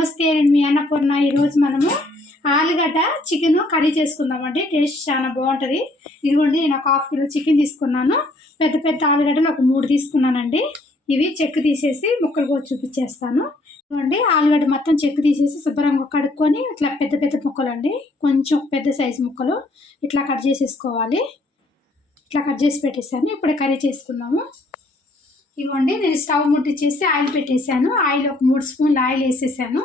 నమస్తే నేను మీ అన్నపూర్ణ. ఈరోజు మనము ఆలుగడ్డ చికెన్ కర్రీ చేసుకుందామండి. టేస్ట్ చాలా బాగుంటుంది. ఇదిగోండి నేను ఒక హాఫ్ కిలో చికెన్ తీసుకున్నాను. పెద్ద పెద్ద ఆలుగడ్డలు ఒక మూడు తీసుకున్నానండి. ఇవి చెక్కు తీసేసి ముక్కలు కూడా చూపించేస్తాను. ఇదిగోండి ఆలుగడ్డ మొత్తం చెక్కు తీసేసి శుభ్రంగా కడుక్కొని ఇట్లా పెద్ద పెద్ద ముక్కలు అండి కొంచెం పెద్ద సైజు ముక్కలు ఇట్లా కట్ చేసేసుకోవాలి. ఇట్లా కట్ చేసి పెట్టేసాను ఇప్పుడు కర్రీ చేసుకుందాము. ఇవ్వండి. నేను స్టవ్ ముట్టించేసి ఆయిల్ పెట్టేశాను. ఆయిల్ ఒక మూడు స్పూన్లు ఆయిల్ వేసేసాను.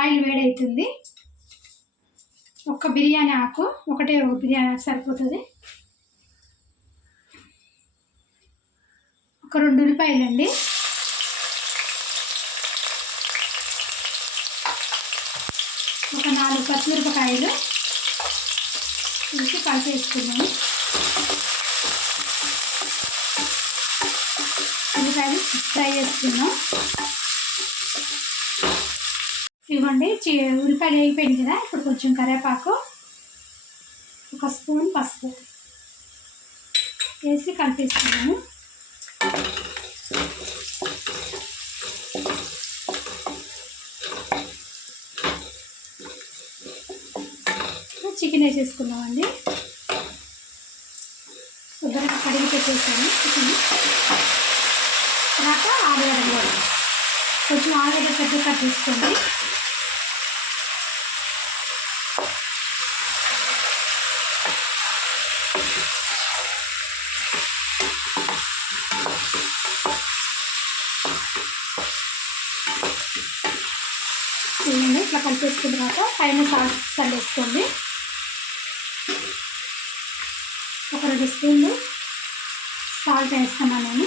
ఆయిల్ వేడవుతుంది ఒక బిర్యానీ ఆకు ఒకటే ఒక బిర్యానీ ఆకు సరిపోతుంది. ఒక రెండు ఉల్లిపాయలండి. ఒక నాలుగు పచ్చిమిరపకాయలు వేసి కలిపేసుకున్నాము ఉల్లిపాయలు ఫ్రై చేసుకుందాం. ఇవ్వండి చి- ఉల్లిపాయలు వేగిపోయింది కదా ఇప్పుడు కొంచెం కరివేపాకు ఒక స్పూన్ పసుపు వేసి కలిపేసుకున్నాము చికెన్ వేసేసుకున్నామండి శుభ్రంగా కడిగి పెట్టేసాను చికెన్. తర్వాత ఆలుగడ్డ కూడా కొంచెం ఆలుగడ్డ పెద్ద కట్ చేసుకోండి చూడండి ఇట్లా కలిపేసుకున్న తర్వాత పైన సాల్ట్ చల్లేసుకోండి ఒక రెండు స్పూన్లు సాల్ట్ వేస్తున్నాను నేను.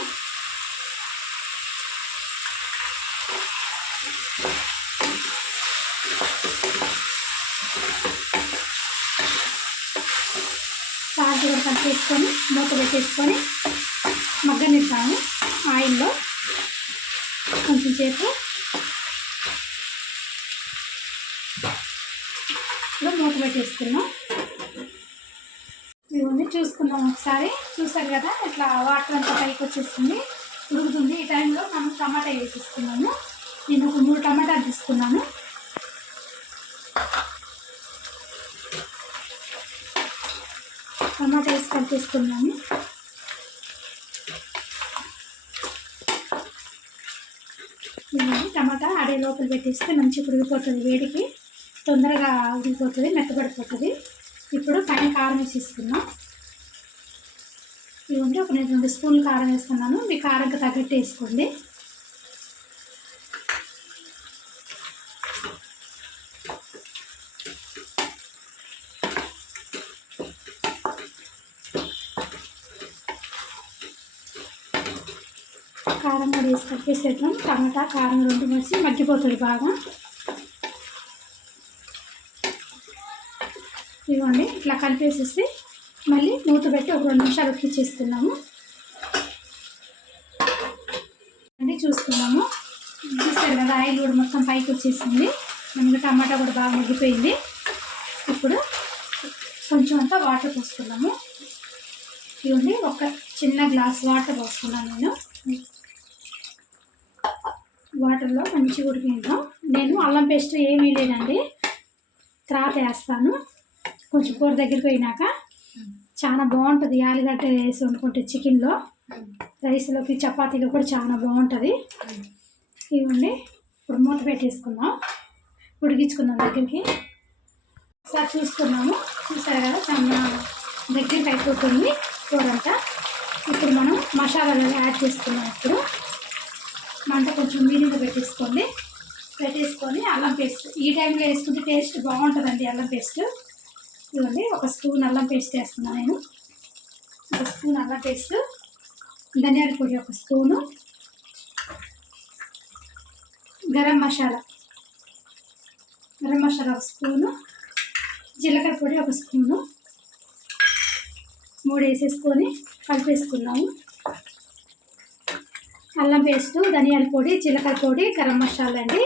సాల్ట్ కూడా చేసుకొని మూత పెట్టేసుకొని మగ్గనిస్తాము ఆయిల్లో కొంచెం సేపు ఇలా మూత పెట్టేసుకున్నాం ఇవన్నీ చూసుకున్నాం ఒకసారి. చూసారు కదా ఇట్లా వాటర్ అంతా పైకి వచ్చేస్తుంది ఉడుకుతుంది. ఈ టైంలో మనం టమాటా వేసేసుకున్నాము నేను ఒక మూడు టమాటాలు తీసుకున్నాను. టమాటా వేసి కలిపేసుకున్నాము టమాటా అడే లోపల పెట్టేస్తే మంచిగా ఉడికిపోతుంది వేడికి. తొందరగా ఉడికిపోతుంది మెత్తబడిపోతుంది. ఇప్పుడు పైన కారం వేసేసుకున్నాం ఇవ్వండి ఒక నేను రెండు స్పూన్లు కారం వేస్తున్నాను మీ కారంకి తగ్గట్టు వేసుకోండి. కారం కూడా వేసి కట్టేసేద్దాం టమాటా కారం రెండు వేసి మగ్గిపోతుంది బాగా. ఇవ్వండి ఇట్లా కలిపేసేసి మూత పెట్టి ఒక రెండు నిమిషాలు ఉడికిచ్చేస్తున్నాము అండి చూసుకున్నాము. చూస్తారు కదా ఆయిల్ కూడా మొత్తం పైకి వచ్చేసింది. మనకి టమాటా కూడా బాగా మగ్గిపోయింది. ఇప్పుడు కొంచెం అంతా వాటర్ పోసుకున్నాము. ఇవ్వండి ఒక చిన్న గ్లాస్ వాటర్ పోసుకున్నాను నేను. వాటర్లో మంచిగా ఉడికిందాం. నేను అల్లం పేస్ట్ ఏమీ లేదండి. తర్వాత వేస్తాను. కొంచెం కూర దగ్గరికి పోయినాక. చాలా బాగుంటుంది. ఆలుగడ్డ వేసి వండుకుంటే చికెన్లో. రైస్లోకి చపాతీలో కూడా చాలా బాగుంటుంది. ఇవ్వండి. ఇప్పుడు మూత పెట్టేసుకుందాం. ఉడికించుకుందాం దగ్గరికి. ఒకసారి చూసుకున్నాము. చూసారు కదా చాలా దగ్గరికి అయిపోతుంది కూరంతా. ఇప్పుడు మనం మసాలాలు యాడ్ చేసుకున్నాం ఇప్పుడు. మంట కొంచెం మీడియంగా పెట్టేసుకోండి. పెట్టేసుకొని అల్లం పేస్ట్. ఈ టైంలో వేసుకుంటే టేస్ట్ బాగుంటుందండి అల్లం పేస్ట్. ఇవ్వండి ఒక స్పూన్ అల్లం పేస్ట్ వేస్తున్నాను నేను. ఒక స్పూన్ అల్లం పేస్ట్ ధనియాల పొడి ఒక స్పూను గరం మసాలా గరం మసాలా ఒక స్పూను జీలకర్ర పొడి ఒక స్పూను. మూడు వేసేసుకొని కలిపేసుకున్నాము. అల్లం పేస్టు ధనియాల పొడి జీలకర్ర పొడి గరం మసాలా అండి.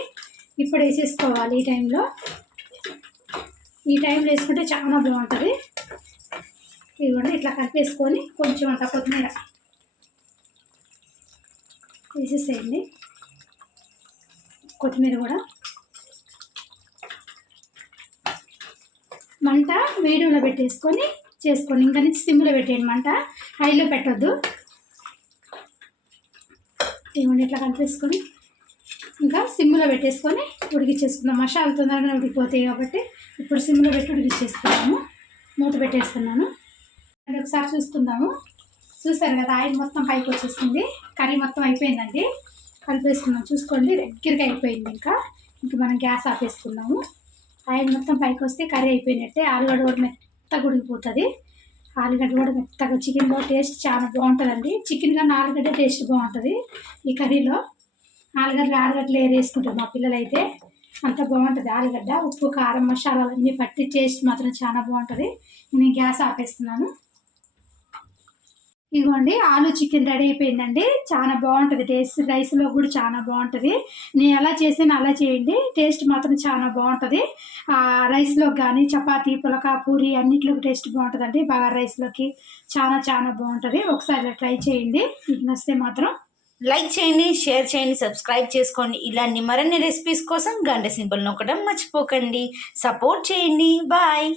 ఇప్పుడు వేసేసుకోవాలి ఈ టైంలో. ఈ టైంలో వేసుకుంటే చాలా బాగుంటుంది. ఇదిగోండి ఇట్లా కలిపేసుకొని కొంచెం అంత కొత్తిమీర వేసేసేయండి. కొత్తిమీర కూడా. మంట మీడియంలో పెట్టేసుకొని చేసుకోండి ఇంకా నుంచి సిమ్లో పెట్టేయండి మంట. హైలో పెట్టద్దు. ఏమండి ఇట్లా కలిపేసుకొని ఇంకా సిమ్లో పెట్టేసుకొని ఉడికిచ్చేసుకుందాం. మసాలా తొందరగా ఉడికిపోతాయి కాబట్టి ఇప్పుడు సిమ్లో పెట్టి ఉడికిచ్చేసుకున్నాము మూత పెట్టేస్తున్నాను. అండ్ ఒకసారి చూసుకుందాము చూసారు కదా ఆయిల్ మొత్తం పైకి వచ్చేసింది. కర్రీ మొత్తం అయిపోయిందండి. కలిపేసుకున్నాం చూసుకోండి దగ్గరికి అయిపోయింది ఇంకా. ఇంక మనం గ్యాస్ ఆపేసుకున్నాము ఆయిల్ మొత్తం పైకి వస్తే కర్రీ అయిపోయినట్టే. ఆలుగడ్డ కూడా మెత్తగా ఉడికిపోతుంది. ఆలుగడ్డ కూడా మెత్తగా చికెన్లో టేస్ట్ చాలా బాగుంటుందండి. చికెన్ కన్నా ఆలుగడ్డ టేస్ట్ బాగుంటుంది ఈ కర్రీలో. ఆలుగడ్డ ఆలుగడ్డలు ఏరేసుకుంటారు మా పిల్లలైతే. అంత బాగుంటుంది. ఆలుగడ్డ ఉప్పు కారం మసాలాలు అన్నీ పట్టి టేస్ట్ మాత్రం చాలా బాగుంటుంది. నేను గ్యాస్ ఆపేస్తున్నాను. ఇదిగోండి ఆలు చికెన్ రెడీ అయిపోయిందండి. చాలా బాగుంటుంది. టేస్ట్ రైస్లో కూడా చాలా బాగుంటుంది. నేను ఎలా చేసినా అలా చేయండి. టేస్ట్ మాత్రం చాలా బాగుంటుంది. రైస్లో కానీ చపాతీ పులక పూరి అన్నింటిలోకి టేస్ట్ బాగుంటుందండి. బాగా రైస్లోకి చాలా చాలా బాగుంటుంది. ఒకసారి ఇలా ట్రై చేయండి. మీకు నచ్చితే మాత్రం లైక్ చేయండి షేర్ చేయండి సబ్స్క్రైబ్ చేసుకోండి. ఇలాంటి మరిన్ని రెసిపీస్ కోసం గంట సింబల్ నొక్కడం మర్చిపోకండి. సపోర్ట్ చేయండి. బాయ్.